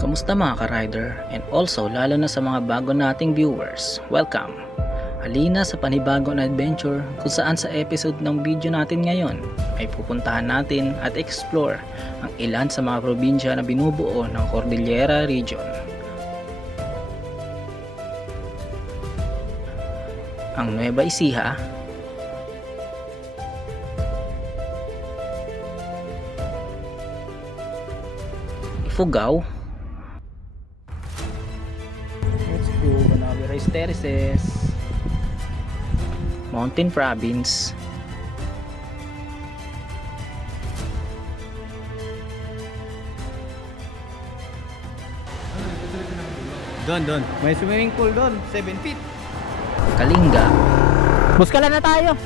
Kamusta mga ka-rider, and also lalo na sa mga bago nating viewers, welcome! Halina sa panibagong adventure kung saan sa episode ng video natin ngayon ay pupuntahan natin at explore ang ilan sa mga probinsya na binubuo ng Cordillera Region. Ang Nueva Ecija, Ifugao, let's go, Banawe Rice Terraces, Mountain Province, Doon. May swimming pool doon, 7 feet. Kalinga, Buskala na tayo.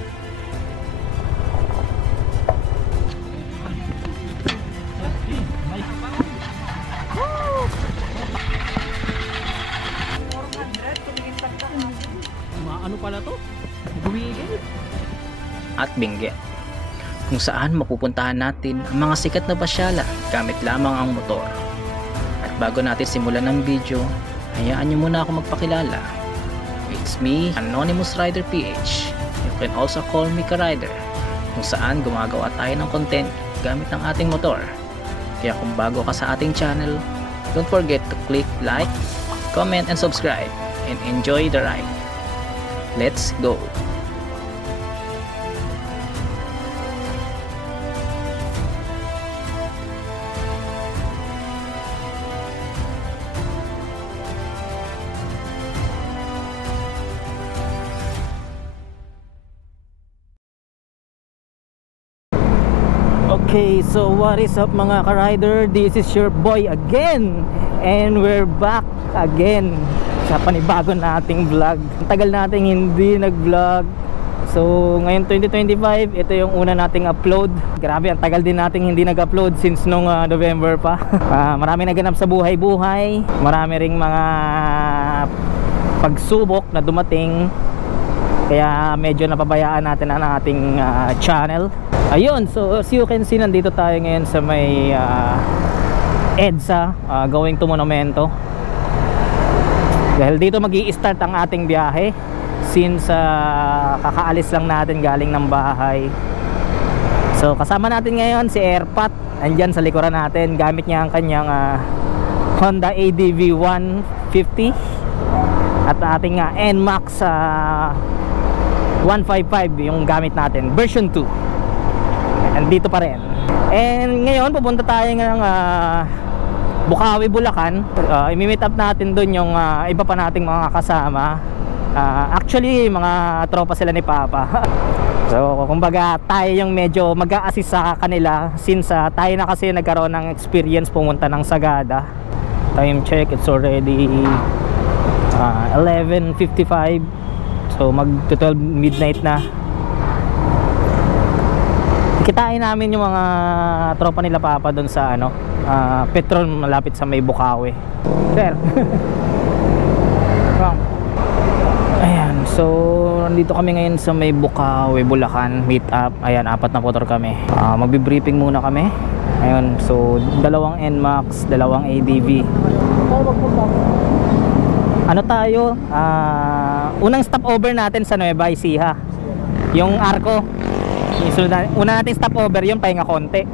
Ano pala to? Gumigil. at Benguet, kung saan mapupuntahan natin ang mga sikat na pasyalan gamit lamang ang motor. At bago natin simulan ng video, hayaan nyo muna ako magpakilala. It's me, Anonymous Rider PH. You can also call me Ka-Rider, kung saan gumagawa tayo ng content gamit ang ating motor. Kaya kung bago ka sa ating channel, don't forget to click like, comment, and subscribe, and enjoy the ride. Let's go! Okay, so what is up mga ka-rider? This is your boy again, and we're back again sa panibago nating vlog. Ang tagal nating hindi nag-vlog. So ngayon 2025, ito yung una nating upload. Grabe, ang tagal din nating hindi nag-upload since nung November pa. Marami naganap sa buhay-buhay. Marami ring mga pagsubok na dumating. Kaya medyo napabayaan natin ang ating channel. Ayun, so as you can see, nandito tayo ngayon sa may EDSA, going to Monumento. Dahil dito mag-i-start ang ating biyahe, since kakaalis lang natin galing ng bahay. So kasama natin ngayon si Airpat, andyan sa likuran natin. Gamit niya ang kanyang Honda ADV 150 at ating NMAX 155 yung gamit natin, version 2. Andito pa rin. And ngayon pupunta tayo ng Bukawi, Bulacan. I-meet up natin doon yung iba pa nating mga kasama. Actually mga tropa sila ni Papa. So kumbaga tayo yung medyo mag-a-assist sa kanila, since tayo na kasi nagkaroon ng experience pumunta ng Sagada. Time check, it's already 11:55. So mag-12 midnight na. Kitain namin yung mga tropa nila Papa doon sa Petron, malapit sa may Bukawi. Sir. Ayan, so nandito kami ngayon sa may Bukawi, Bulacan, meet up. Ayan, 4 na motor kami. Magbi-briefing muna kami. Ayun, so 2 NMAX, 2 ADV. Ano tayo? Unang stopover natin sa Nueva Ecija, yung Arco. Una nating stopover yung pahinga konti.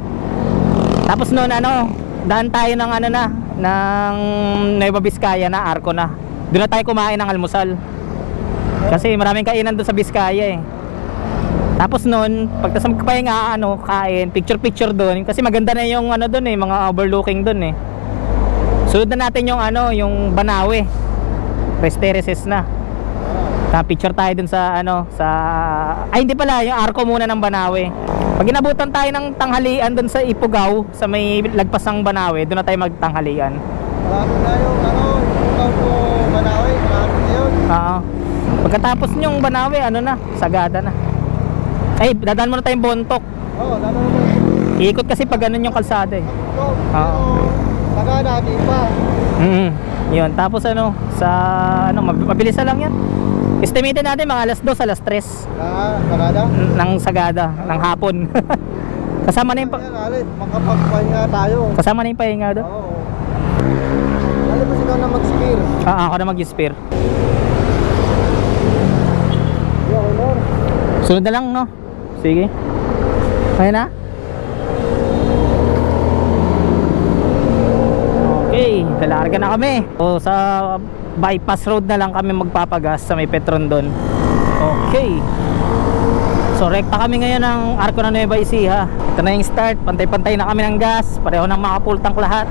Tapos noon daan tayo ng ng Nueva Vizcaya na, Arco na. Doon na tayo kumain ng almusal. Kasi maraming kainan doon sa Vizcaya eh. Tapos noon, pagtas magpahinga kain, picture doon kasi maganda na yung doon eh, mga overlooking doon eh. Sunod na natin yung yung Banawe Rice Terraces na. Picture tayo dun sa hindi pala, yung Arco muna ng Banawe. Pag inabutan tayo ng tanghalian dun sa Ifugao, sa may lagpas ng Banawe, dun na tayo magtanghalian. Malapit na yung Ifugao po Banawe, malapit na yun. Oo. Pagkatapos yung Banawe, Sagada na. Ay, dadaan muna tayong Bontok. Oo, dadaan muna. Iikot kasi pag ganun yung kalsada eh. Oo. Sagada, di pa. Yun, tapos mabilis na lang yan. Estimated natin mga alas 2, alas 3 Sagada? ng Sagada, ng hapon. Kasama na yung makapagpahinga tayo. Kasama na yung pahinga doon. Oo. mag-spear. Ako na mag-spear. Okay, Lord. Sunod na lang, no? Sige. Kaya na? Okay, lalarga na kami. So, sa bypass road na lang kami magpapagas sa may Petron doon. Okay. So, rekta kami ngayon ng Arco na Nueva Ecija. Ito na yung start. Pantay-pantay na kami ng gas. Pareho ng mga full tank lahat.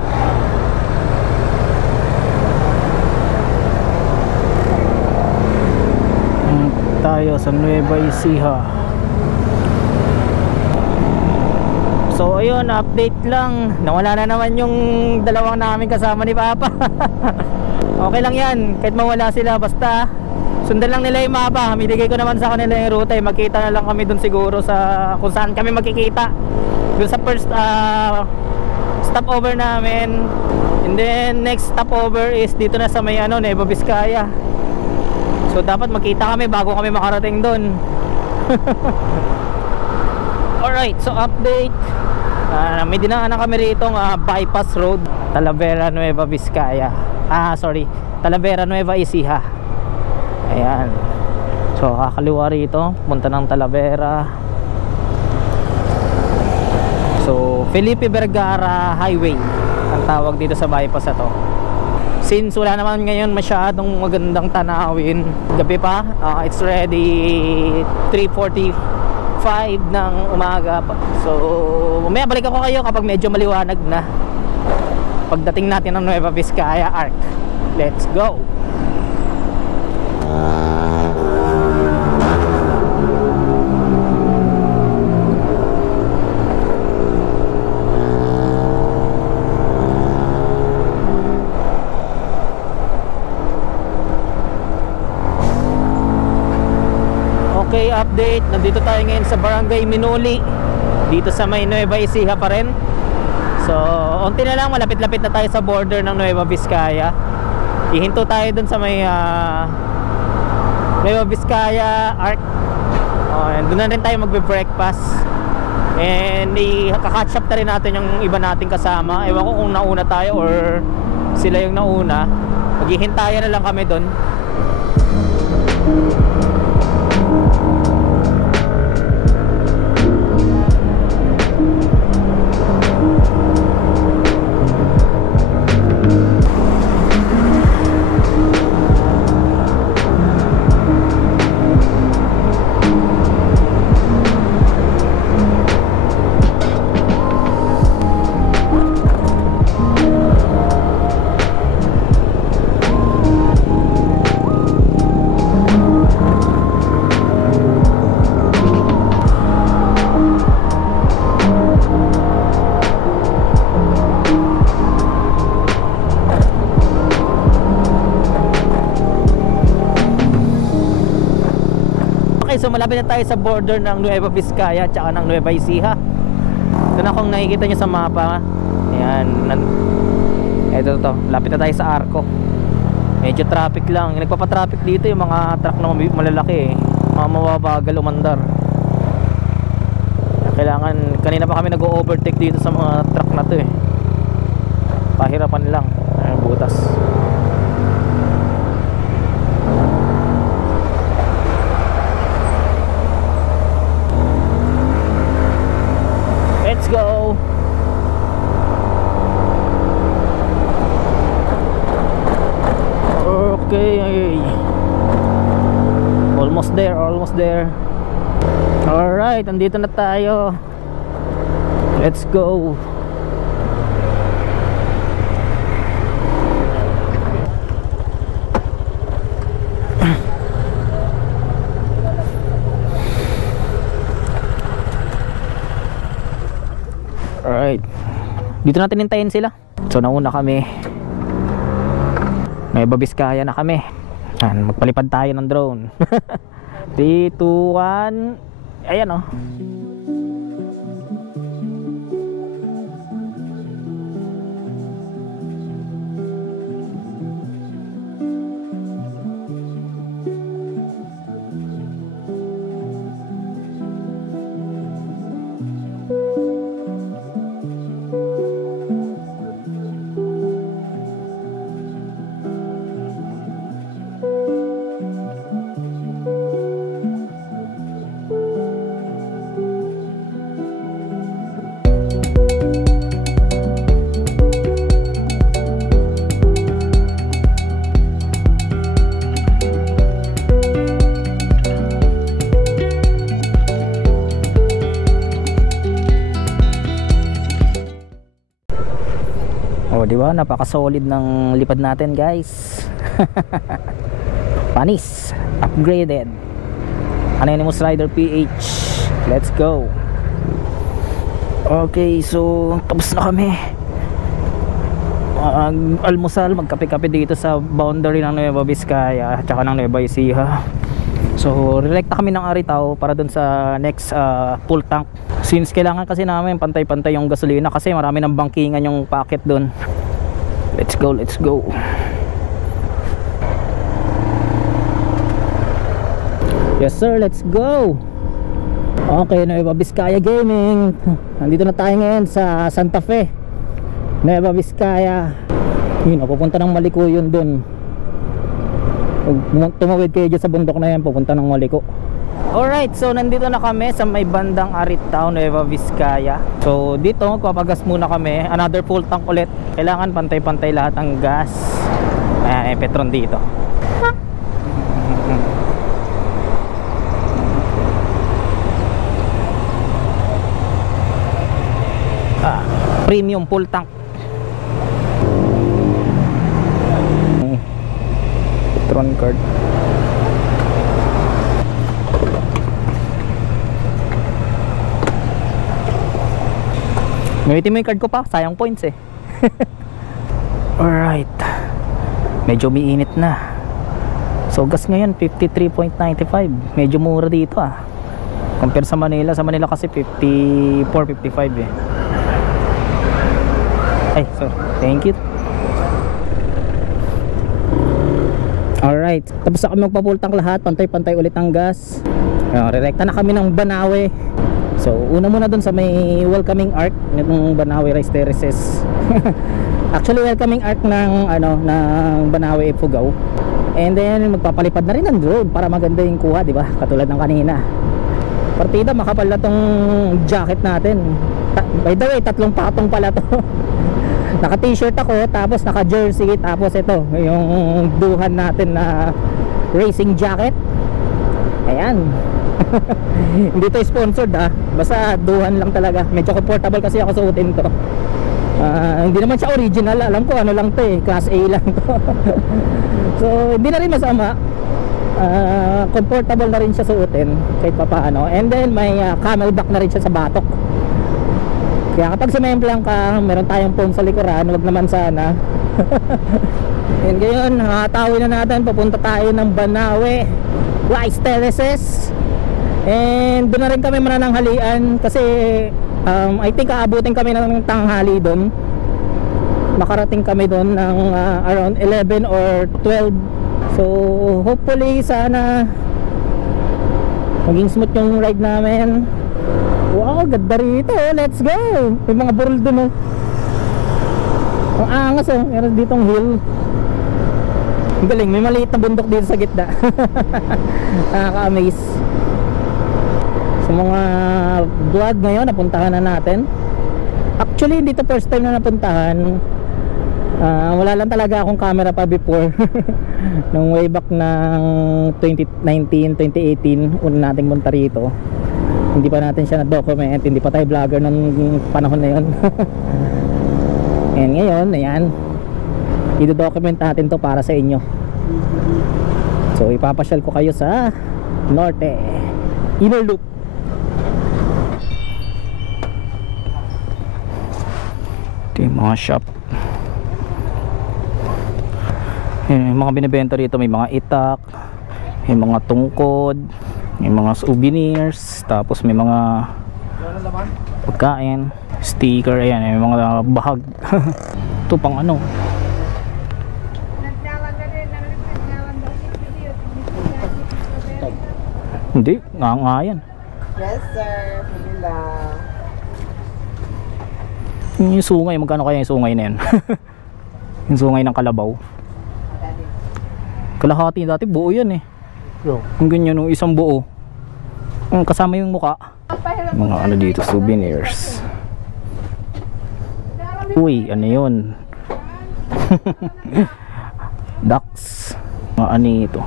Tayo sa Nueva Ecija. So ayun, update lang. Nawala na naman yung dalawang namin kasama ni Papa. Okay lang yan, kahit mawala sila. Basta sundan lang nila yung mapa. Binigay ko naman sa kanila yung ruta. Magkita na lang kami dun siguro sa kung saan kami magkikita. Dun sa first stopover namin. And then next stopover is dito na sa may Nueva Vizcaya. So dapat magkita kami bago kami makarating dun. Alright, so update. May dinaanan kami rito bypass road, Talavera, Nueva Vizcaya. Talavera, Nueva Ecija. Ayan. So kakaliwa rito, punta ng Talavera. So Felipe Vergara Highway ang tawag dito sa bypass na to. Since wala naman ngayon masyadong magandang tanawin, gabi pa, it's already 3:45 ng umaga. So mamaya balik ako kayo kapag medyo maliwanag na pagdating natin ng Nueva Vizcaya Arc. Let's go. Okay, update. Nandito tayo ngayon sa Barangay Minuli, dito sa may Nueva Ecija pa rin. So, unti na lang, malapit-lapit na tayo sa border ng Nueva Vizcaya. Ihinto tayo dun sa may Nueva Vizcaya Arc. Doon na rin tayo magbe-breakfast. And i-catch up na rin natin yung iba nating kasama. Ewan ko kung nauna tayo or sila yung nauna. Maghihintayan na lang kami dun. So malapit na tayo sa border ng Nueva Vizcaya at ng Nueva Ecija. Ito na kung nakikita nyo sa mapa. Ayan. Ito to. Lapit na tayo sa Arco. Medyo traffic lang. Nagpapatraffic dito yung mga truck na malalaki mga mababagal umandar. Kailangan, kanina pa kami nag-overtake dito sa mga truck na to Pahirapan lang. Ayan, butas. Let's go. Okay. Almost there. Alright, andito na tayo. Let's go. Alright, dito natin hintayin sila. So nauna kami, Nueva Vizcaya na kami. Magpalipad tayo ng drone. 3, 2, 1. Ayan oh. di ba? Napaka-solid ng lipad natin, guys. Panis, upgraded. Anonymous Rider PH. Let's go. Okay, so tapos na kami. Almusal, magkape-kape dito sa boundary ng Nueva Vizcaya at saka ng Nueva Ecija. So rekta kami ng Aritao para dun sa next full tank. Since kailangan kasi namin pantay-pantay yung gasolina kasi marami ng bangkingan yung packet dun. Let's go, let's go. Yes sir, let's go. Okay, Nueva Vizcaya Gaming. Nandito na tayo ngayon sa Santa Fe, Nueva Vizcaya. Yun, pupunta ng Maliko yun dun. Tumawid kayo dyan sa bundok na yan, pupunta ng Maliko. Alright, so nandito na kami sa may bandang Aritao, Nueva Vizcaya. So dito magpapagas muna kami. Another full tank ulit. Kailangan pantay-pantay lahat ng gas. Ayan, Petron dito. Premium full tank. Petron card. Gamitin mo yung card ko pa, sayang points eh. Alright, medyo umiinit na. So gas ngayon 53.95. Medyo mura dito compare sa Manila. Sa Manila kasi 54, 55 eh. Ay, sorry. Thank you. Alright, tapos na kami magpapultang lahat. Pantay-pantay ulit ang gas. Rerekta na kami ng Banawe. So una muna dun sa may welcoming arc ng Banawe Rice Terraces. Actually welcoming arc ng ng Banawe Ifugao. And then magpapalipad na rin ng drone para maganda yung kuha, di ba? Katulad ng kanina. Partida, makapal na tong jacket natin. By the way, 3 patong pala to. Naka t-shirt ako, tapos naka jersey, tapos ito yung duhan natin na racing jacket. Ayan. Hindi to sponsored basta duhan lang talaga. Medyo comfortable kasi ako suotin to. Hindi naman siya original, alam ko ano lang to class A lang to. So hindi na rin masama. Comfortable na rin siya suotin kahit papaano. And then may camelback na rin siya sa batok. Kaya kapag sumemplang ka, meron tayong phone sa likuran, wag naman sana. And ngayon, nakatawin na natin, papunta tayo ng Banawe Rice Terraces. And doon na rin kami manananghalian kasi I think aabutin kami ng tanghali doon. Makarating kami doon ng around 11 or 12. So hopefully sana maging smooth yung ride namin. Wow, ganda rito. Let's go. May mga burol dun Ang angas meron ditong hill. Ang galing, may maliit na bundok dito sa gitna. Nakaka-amaze. Sa mga vlog ngayon, napuntahan na natin. Actually, dito first time na napuntahan. Wala lang talaga akong camera pa before. Nung way back ng 2019, 2018, una nating punta rito. Hindi pa natin siya na-document, hindi pa tayo vlogger ng panahon na yun. And ngayon, ayan, i-document natin to para sa inyo. So ipapasyal ko kayo sa Norte Inner Loop. Ito yung mga shop. Yung mga binibenta rito, may mga itak, may mga tungkod, may mga souvenirs, tapos may mga pagkain, sticker, ayan, may mga bahag. Ito pang ano. Hindi, nga yan. Yes sir, pumila. Yung sungay, magkano kaya yung sungay na yan? Yung sungay ng kalabaw. Kalahati dati, buo yan Yung ganyan, isang buo. Kasama yung muka. Mga ano dito, souvenirs. Uy, ano yun? Ducks. Mga ano ito?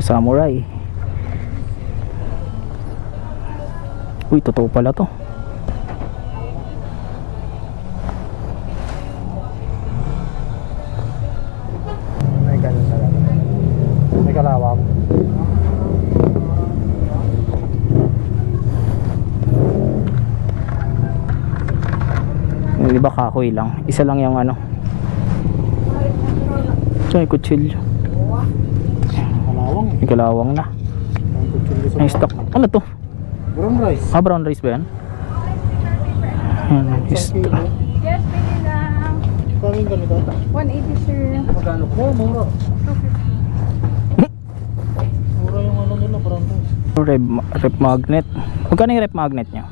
Samurai. Uy, totoo pala to. Kalawang. Yung iba kahoy lang. Isa lang yung ano. Ito yung kutsilyo. Kalawang. May kalawang na. May stock. Ano to? Brown rice. Ah, brown rice ba yan? Ayan, Yes, pwede lang. Kaming ganito. 180 sir. Magkano po? Mura. Mura yung ano nila, brown rice. rep magnet. Magkano yung rep magnet nyo?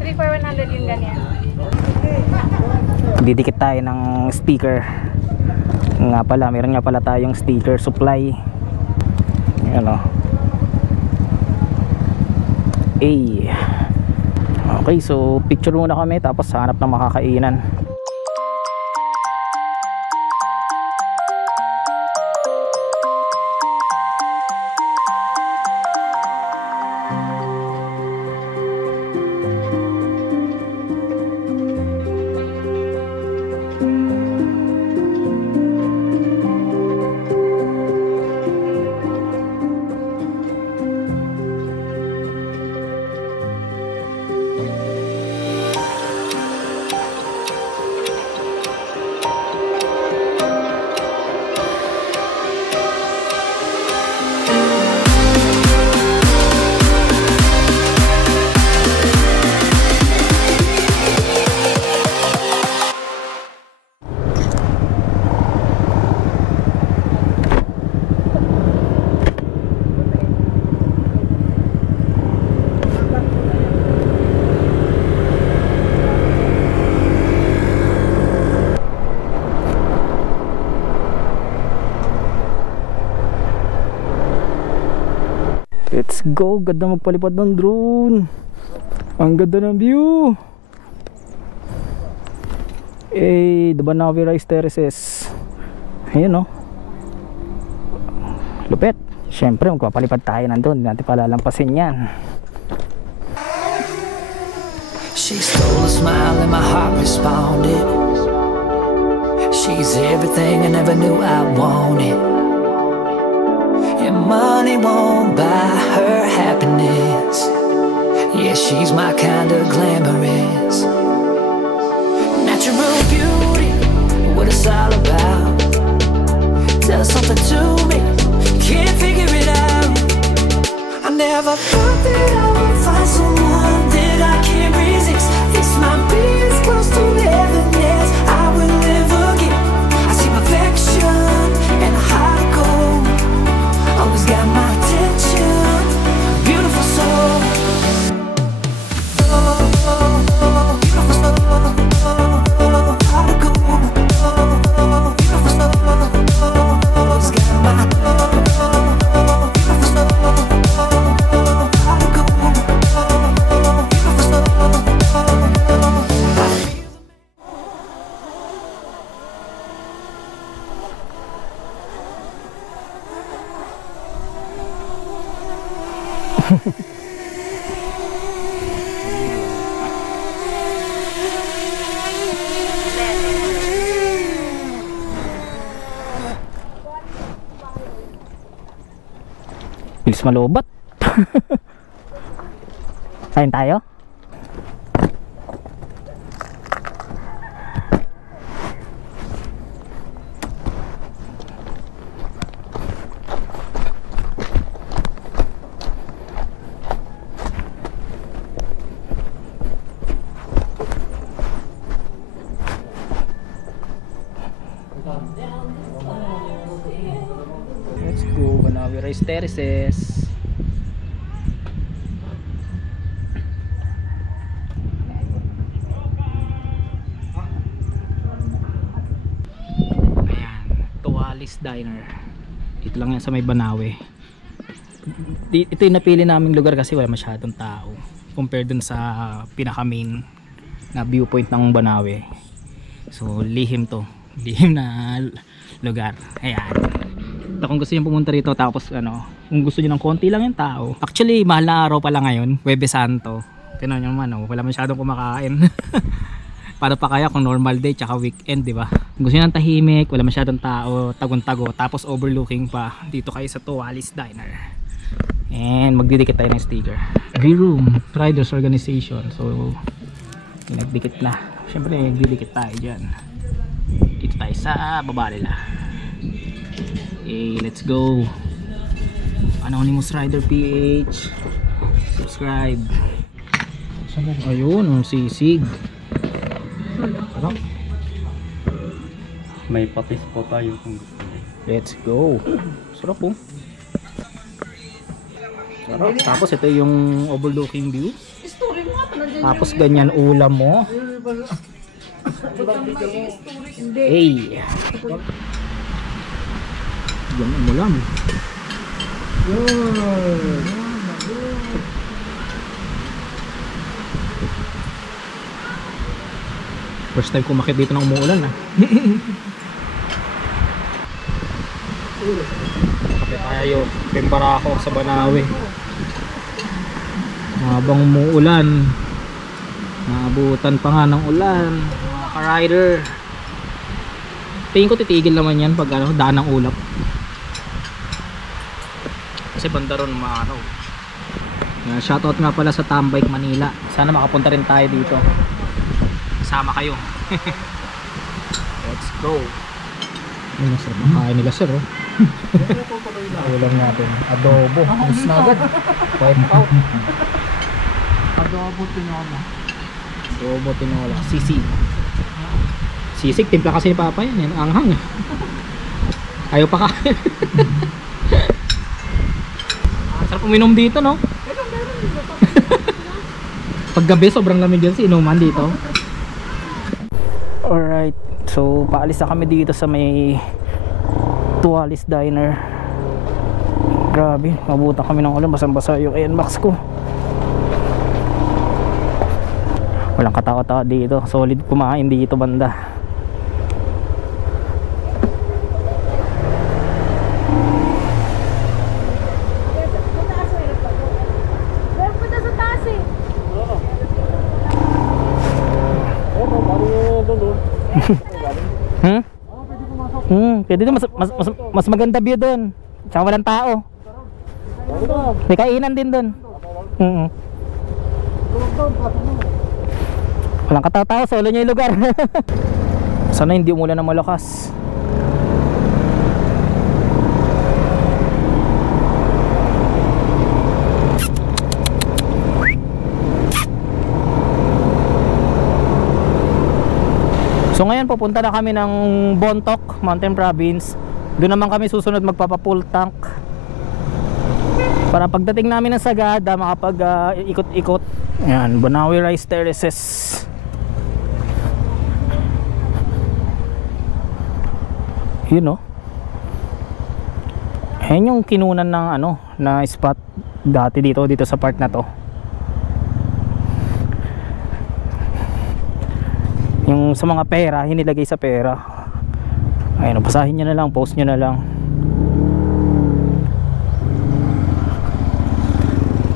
3 for 100 yung ganyan. Didikit tayo ng sticker. Nga pala, meron nga pala tayong sticker supply. Ayan o. Okay, so picture muna kami tapos hanap ng makakainan. Let's go, ganda magpalipad ng drone. Ang ganda ng view. The Banawe Rice Terraces. Ayun o. Lupit. Siyempre magpapalipad tayo ng drone. Hindi natin palalampasin yan. She stole a smile and my heart responded. She's everything I never knew I wanted. And money won't buy her happiness. Yeah, she's my kind of glamorous. Natural beauty, what it's all about. Tell something to me, can't figure it out. I never thought that I would find someone that I can't resist. This might be as close to heaven as I will ever get. I see perfection and a heart of gold. Always got my attention, beautiful soul. Beautiful soul, heart of gold. Beautiful soul, always got my beautiful soul, heart of gold. Beautiful soul. Bilis malobat. Kain tayo? Let's go, Banawe Rice Terraces. Ayan, Tualis Diner. Dito lang yan sa may Banawe. Ito yung napili naming lugar kasi wala masyadong tao compared dun sa pinaka main na viewpoint ng Banawe. So lihim to, lihim na lugar. Ayan. Kung gusto niyo pumunta rito tapos ano, kung gusto niyo ng konti lang yung tao. Actually, mahal na araw pa lang ngayon, Huwebes Santo. Tingnan niyo naman, oh, wala masyadong kumakain. Paano pa kaya kung normal day tsaka weekend, di ba? Gusto nyo ng tahimik, wala masyadong tao, tagon-tago, tapos overlooking pa. Dito kayo sa Tualis Diner. And magdidikit tayo ng sticker. V-Room, Riders Organization. So, nagdikit na. Siyempre, magdidikit tayo dyan. Dito tayo sa baba nila. Okay, let's go. Anonymous Rider PH. Subscribe. Ayun, ang sisig. Sarap. May patis po tayo kung gusto niyo. Let's go. Sarap po. Sarap. Tapos ito yung overlooking view. Tapos ganyan ulam mo. Hey. Ganyan ulam. First time ko makita dito ng umuulan Kape tayo, pimpara ako sa Banawe. Habang umuulan, naabutan pa nga ng ulan, mga ka-rider. Tingin ko titigil naman yan pag daan ng ulap. Kasi banda ron maaraw. Shoutout nga pala sa Tambike Manila. Sana makapunta rin tayo dito. Sama kayo. Let's go. Ayun, sarap ang kain nila sir ulam natin, adobo, gusto na agad, wipe out. Adobo tinola, sisig. Sisig, timpla kasi ni Papa yan, anghang. Ayaw pa kain. Sarap uminom dito, no? Paggabi sobrang lamig yan si inuman dito. Alright, so paalis na kami dito sa may Tualis Diner. Grabe, mabutan kami ng ulan, basang-basa yung NMAX ko. Walang katakot-takot dito, solid kumain dito banda. Pwede doon, mas maganda view doon. Tsaka walang tao. May kainan din doon. Walang katao-tao, solo niya yung lugar. Sana hindi umulan na malakas. So ngayon pupunta na kami ng Bontoc, Mountain Province. Doon naman kami susunod magpapa-full tank. Para pagdating namin ng Sagada makapag ikot-ikot. Ayan, Banawe Rice Terraces. Yun no. Ayan yung kinunan ng na spot dati dito sa part na to. Yung sa mga pera, hinilagay sa pera. Ayun, basahin nyo na lang, post nyo na lang.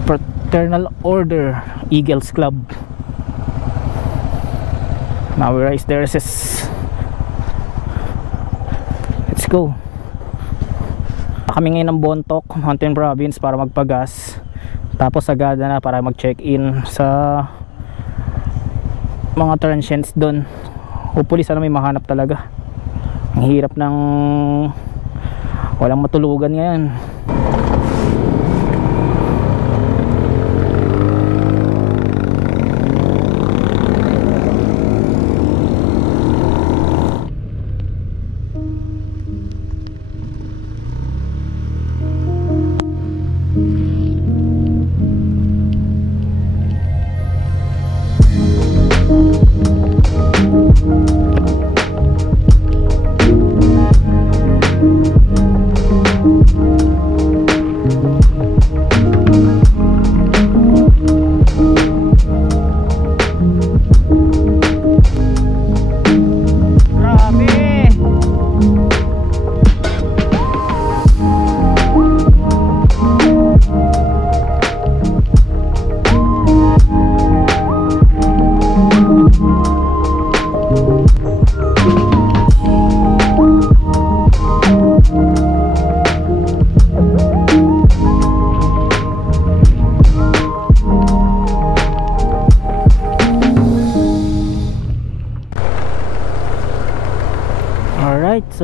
Fraternal Order Eagles Club, Banawe Rice Terraces. Let's go. Kami ngayon ng Bontoc, Mountain Province para magpagas. Tapos Sagada na para mag-check-in sa mga transients doon. Hopefully sana may mahanap talaga. Ang hirap ng walang matulugan ngayon.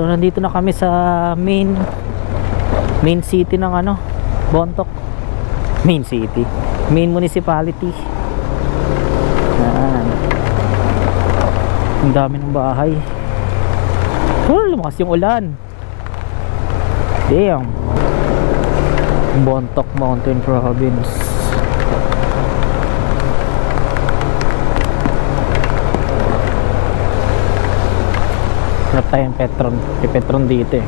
so nandito na kami sa main city ng ano, Bontoc. Main city, main municipality. Yan. Ang dami ng bahay. Oh, lumakas yung ulan. Damn. Bontoc Mountain Province. Hanap tayong Petron. May Petron dito eh.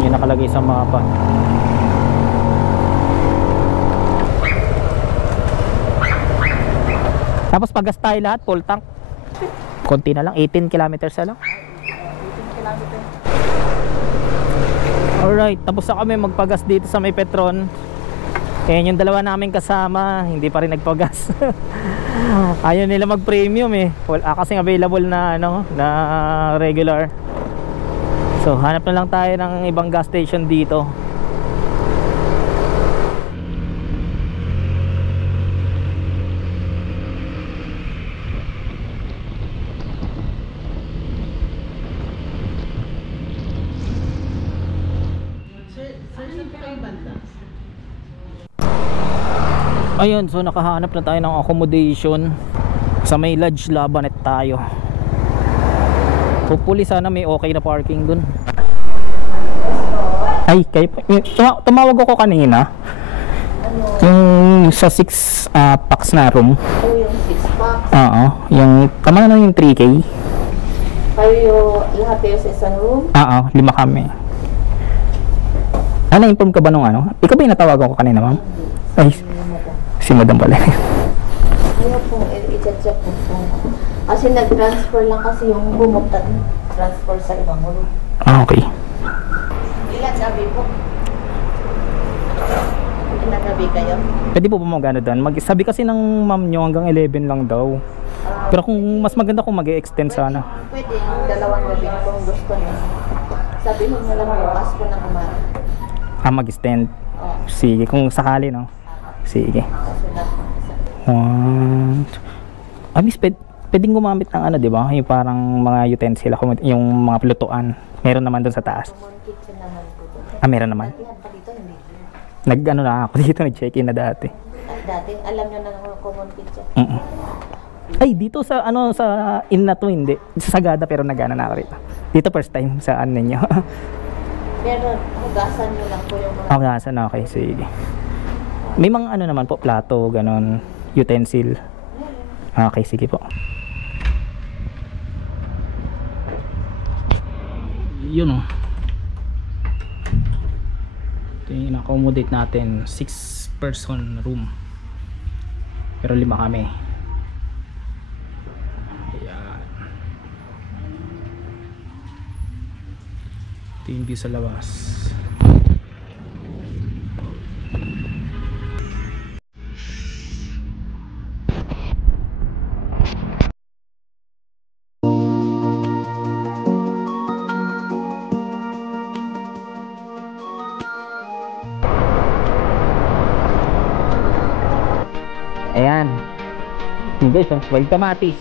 Yung nakalagay sa mapa. Tapos pag-gas tayo lahat, full tank. Konti na lang, 18 kilometers na lang. 18 kilometers. Alright, tapos na kami magpagas dito sa may Petron. Ayan yung dalawa namin kasama, hindi pa rin nagpagas. Ayaw nila mag-premium eh. Wala kasing available na ano, na regular. So hanap na lang tayo ng ibang gas station dito. Ayun, so nakahanap na tayo ng accommodation sa may Lodge Labanet tayo. Hopefully sana may okay na parking dun. Ay, tumawag ako kanina. Yung sa 6 packs na room. Yung 6 packs. Oo, yung kamala na yung 3K. Kayo lahat kayo sa isang room? Oo, 5 kami. Na-inform ka ba nung ano? Ikaw ba yung natawagan ko kanina, ma'am? Ay, si madam pala. Ayaw pong i-check po po. Kasi nag-transfer lang kasi yung bumukta. Transfer sa ibang room. Ah, okay. Ilan gabi po? Ilan gabi kayo? Pwede po ba magano doon? Sabi kasi ng ma'am nyo hanggang 11 lang daw. Pero kung mas maganda kung mag-extend sana. Pwede yung 2 gabi kung gusto niyo. Sabihin nyo lang bukas po ng umaga. Mag-extend. Sige, kung sakali, no? Sige. Miss, pwedeng gumamit ng ano, di ba? Yung parang mga utensil, yung mga lutuan. Meron naman doon sa taas. Common kitchen naman po doon. Meron naman. Datihan pa dito, hindi. Nag-ano na ako dito, nag-check-in na dati. At dati, alam nyo na ng common kitchen. Ay, dito sa ano, sa inn na to, hindi. Sa Sagada, pero nag-ano na ako rito. Dito first time sa ano ninyo. Pero hugasan nyo lang po yung mga... Hugasan, okay, sige. May mga ano naman po, plato, ganon, utensil. Okay, sige po. Yun o. Ito yung in-accommodate natin, 6-person room. Pero 5 kami. Ayan. Ito yung view sa labas. Ayan. Yung guys, wild kamatis.